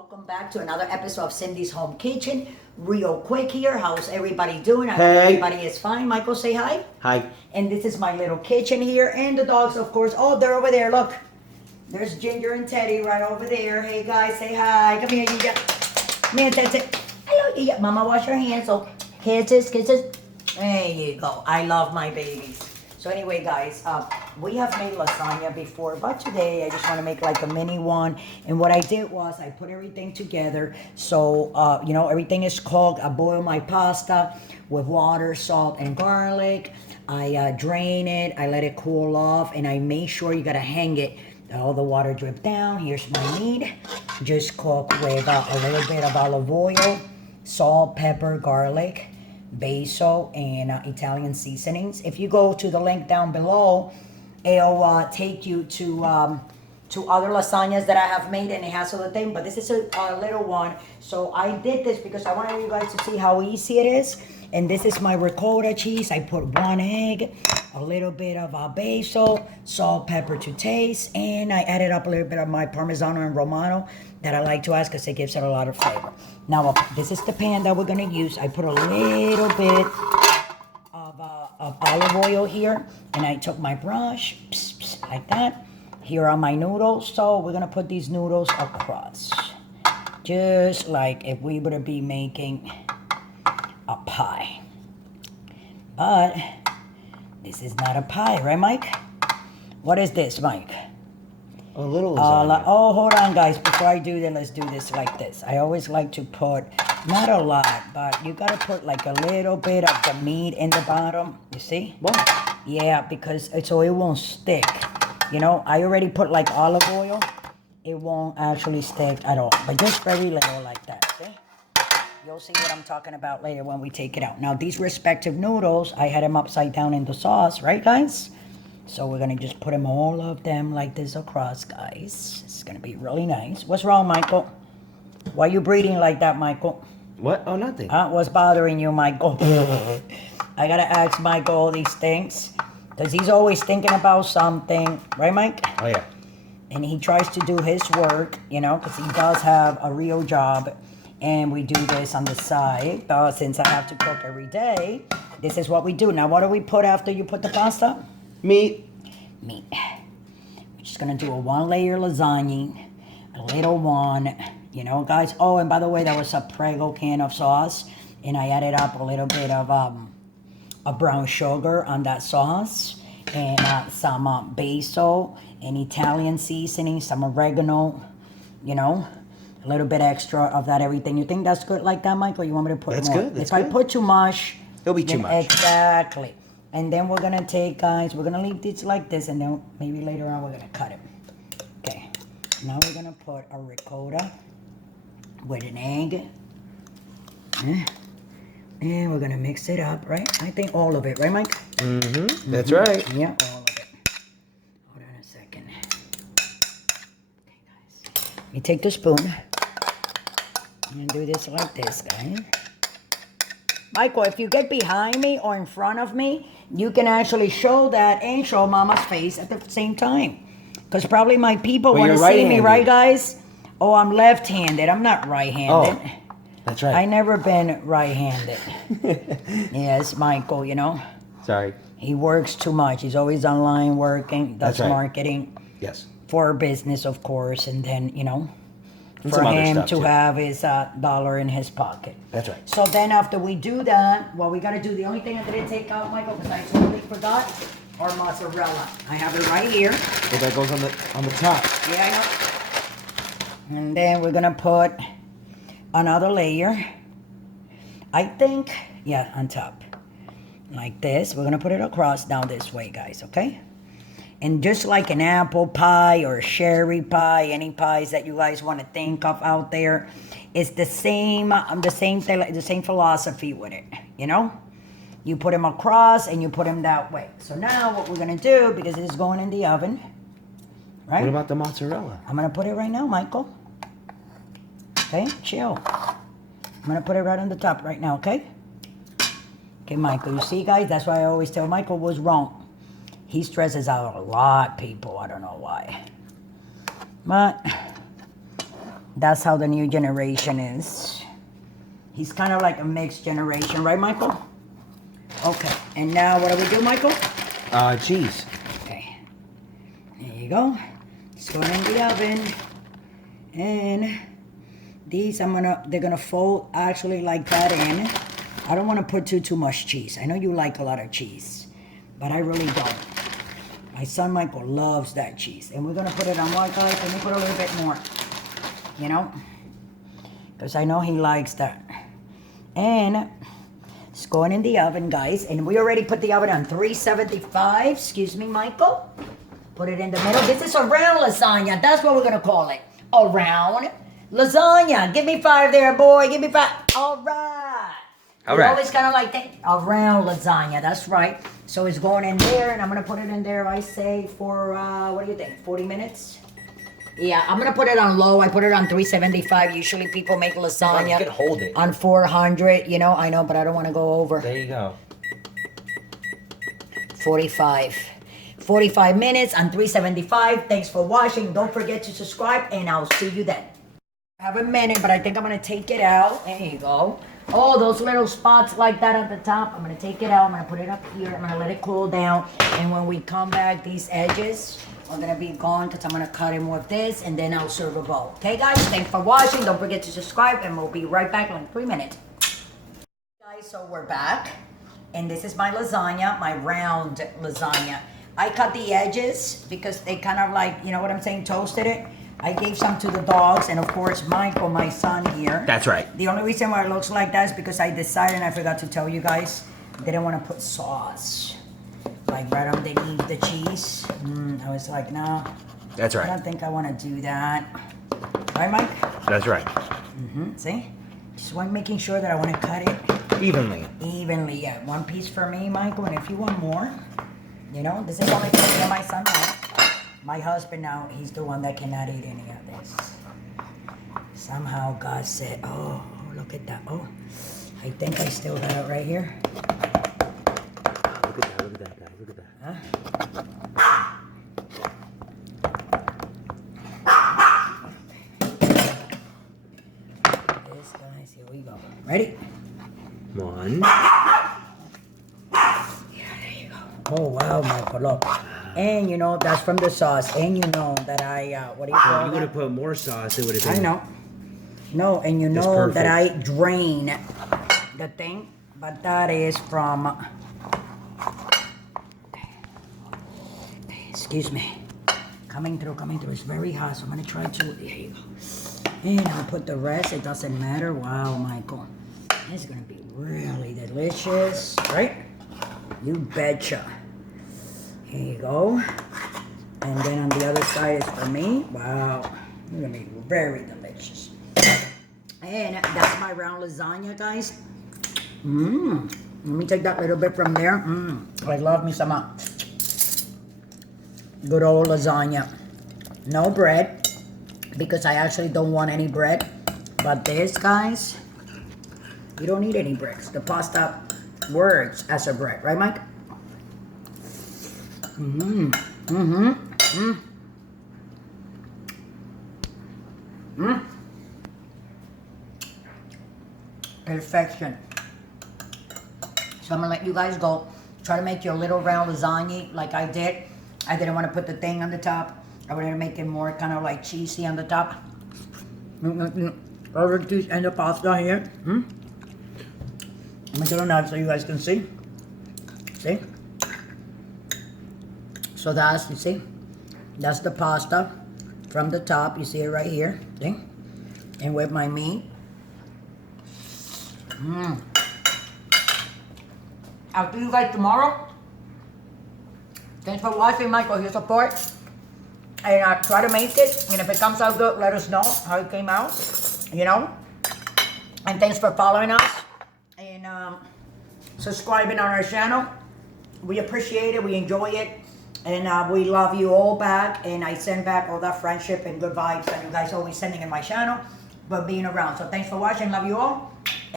welcome back to another episode of Cindy's Home Kitchen. Real quick here, how's everybody doing? I hope everybody is fine. Michael, say hi. Hi. And this is my little kitchen here, and the dogs, of course. Oh, they're over there, look. There's Ginger and Teddy right over there. Hey guys, say hi. Come here, Ginger. Come here, Teddy. Hello, Ginger. Mama, wash your hands. So, kisses, kisses. There you go. I love my babies. So anyway, guys, we have made lasagna before, but today I just want to make like a mini one. And what I did was I put everything together. So, everything is cooked. I boil my pasta with water, salt, and garlic. I drain it. I let it cool off. And I make sure you got to hang it. All the water drip down. Here's my meat. Just cook with a little bit of olive oil, salt, pepper, garlic, basil, and Italian seasonings. If you go to the link down below, it'll take you to other lasagnas that I have made, and it has other things, but this is a little one. So I did this because I wanted you guys to see how easy it is. And this is my ricotta cheese. I put 1 egg, a little bit of basil, salt, pepper to taste, and I added up a little bit of my Parmesan and Romano that I like to add because it gives it a lot of flavor. Now, this is the pan that we're gonna use. I put a little bit of olive oil here, and I took my brush, like that. Here are my noodles. So we're gonna put these noodles across, just like if we were to be making a pie. But this is not a pie, right, Mike? What is this, Mike? A little lasagna. Hold on, guys. Before I do that, let's do this like this. I always like to put, not a lot, but you gotta put like a little bit of the meat in the bottom. You see? What? Yeah, because so it won't stick. You know, I already put like olive oil. It won't actually stick at all. But just very little like that, okay? You'll see what I'm talking about later when we take it out. Now, these respective noodles, I had them upside down in the sauce, right, guys? So we're going to just put them, all of them, like this across, guys. It's going to be really nice. What's wrong, Michael? Why are you breathing like that, Michael? What? Oh, nothing. What's bothering you, Michael? I got to ask Michael all these things because he's always thinking about something. Right, Mike? Oh, yeah. And he tries to do his work, you know, because he does have a real job. And we do this on the side, since I have to cook every day. This is what we do. Now, what do we put after you put the pasta? Meat. Meat. We're just going to do a 1-layer lasagna, a little one, you know, guys. Oh, and by the way, that was a Prego can of sauce. And I added up a little bit of a brown sugar on that sauce. And some basil and Italian seasoning, some oregano, you know. A little bit extra of that everything. You think that's good like that, Mike? Or you want me to put that's more? Good. That's if good. I put too much, it'll be too much. Exactly. And then we're gonna take, guys, we're gonna leave this like this, and then maybe later on we're gonna cut it. Okay. Now we're gonna put a ricotta with an egg. And we're gonna mix it up, right? I think all of it, right, Mike? Mm-hmm. That's right. Yeah, all of it. Hold on a second. Okay, guys. Let me take the spoon. And do this like this, guys. Michael, if you get behind me or in front of me, you can actually show that and show Mama's face at the same time. Because probably my people want to see me, right, guys? Oh, I'm left-handed. I'm not right-handed. Oh, that's right. I never been right-handed. Yes, Michael, you know. Sorry. He works too much. He's always online working. Does marketing. Yes. For business, of course. And then, you know. And For him to have his dollar in his pocket. That's right. So then after we do that, what we got to do, the only thing I didn't take out, Michael, because I totally forgot, are mozzarella. I have it right here. But that goes on the top. Yeah, I know. And then we're going to put another layer. I think, yeah, on top. Like this. We're going to put it across down this way, guys, okay? And just like an apple pie or cherry pie, any pies that you guys want to think of out there, it's the same philosophy with it, you know? You put them across and you put them that way. So now what we're going to do, because it is going in the oven, right? What about the mozzarella? I'm going to put it right now, Michael. Okay, chill. I'm going to put it right on the top right now, okay? Okay, Michael, you see, guys, that's why I always tell Michael was wrong. He stresses out a lot, people. I don't know why. But That's how the new generation is. He's kind of like a mixed generation, right, Michael? Okay, and now what do we do, Michael? Cheese. Okay, there you go. It's going in the oven. And these they're gonna fold actually like that in. I don't want to put too much cheese. I know you like a lot of cheese, but I really don't. My son Michael loves that cheese. And we're gonna put it on what, guys? Let me put a little bit more, you know? Because I know he likes that. And it's going in the oven, guys. And we already put the oven on 375. Excuse me, Michael. Put it in the middle. This is a round lasagna. That's what we're gonna call it. A round lasagna. Give me 5 there, boy. Give me 5. All right. All We right. always kind of like that. A round lasagna. That's right. So it's going in there, and I'm gonna put it in there. I say for what do you think? 40 minutes. Yeah, I'm gonna put it on low. I put it on 375. Usually people make lasagna You can hold it. on 400. You know, I know, but I don't want to go over. There you go. 45 minutes on 375. Thanks for watching. Don't forget to subscribe, and I'll see you then. I have a minute, but I think I'm gonna take it out. There you go. Oh, those little spots like that at the top, I'm gonna take it out. I'm gonna put it up here. I'm gonna let it cool down, and when we come back, these edges are gonna be gone because I'm gonna cut them with this, and then I'll serve a bowl. Okay, guys? Thanks for watching. Don't forget to subscribe, and we'll be right back in 3 minutes. Guys, so we're back, and this is my lasagna, my round lasagna. I cut the edges because they kind of like, you know what I'm saying, toasted it. I gave some to the dogs, and of course, Michael, my son here. That's right. The only reason why it looks like that is because I decided, and I forgot to tell you guys, didn't want to put sauce. Like right underneath the cheese. I was like, no. That's I right. don't think I want to do that. Right, Mike? That's right. See? Just making sure that I want to cut it Evenly. evenly. Yeah, 1 piece for me, Michael, and if you want more, you know, this is only for me and my son now. My husband now, he's the one that cannot eat any of this. Somehow God said, oh, look at that. Oh, I think I still got it right here. Look at that, guys. Look at that. Huh? This, guys, here we go. Ready? 1. Yeah, there you go. Oh, wow, Michael, look. And you know, that's from the sauce. And you know that I, what do you call You would that? have put more sauce, it would have I been. know. No, and you It's know that I perfect. drain the thing, but that is from. Excuse me. Coming through. It's very hot, so I'm gonna try to. There you go. And I'll put the rest. It doesn't matter. Wow, Michael, it's gonna be really delicious, right? You betcha. Here you go. And then on the other side is for me. Wow. It's gonna be very delicious. And that's my round lasagna, guys. Let me take that little bit from there. I love me some good old lasagna. No bread, because I actually don't want any bread. But this, guys, you don't need any bread. The pasta works as a bread, right, Mike? Perfection. So I'm gonna let you guys go. Try to make your little round lasagna like I did. I didn't want to put the thing on the top. I wanted to make it more kind of like cheesy on the top. Over cheese and the pasta here. Make it a knife so you guys can see. See? So that's, you see? That's the pasta from the top. You see it right here. See? And with my meat. I'll see you guys tomorrow. Thanks for watching, Michael, your support. And try to make it. And if it comes out good, let us know how it came out. You know? And thanks for following us. And subscribing on our channel. We appreciate it. We enjoy it. And we love you all back. And I send back all that friendship and good vibes that you guys always sending in my channel. But being around. So thanks for watching. Love you all.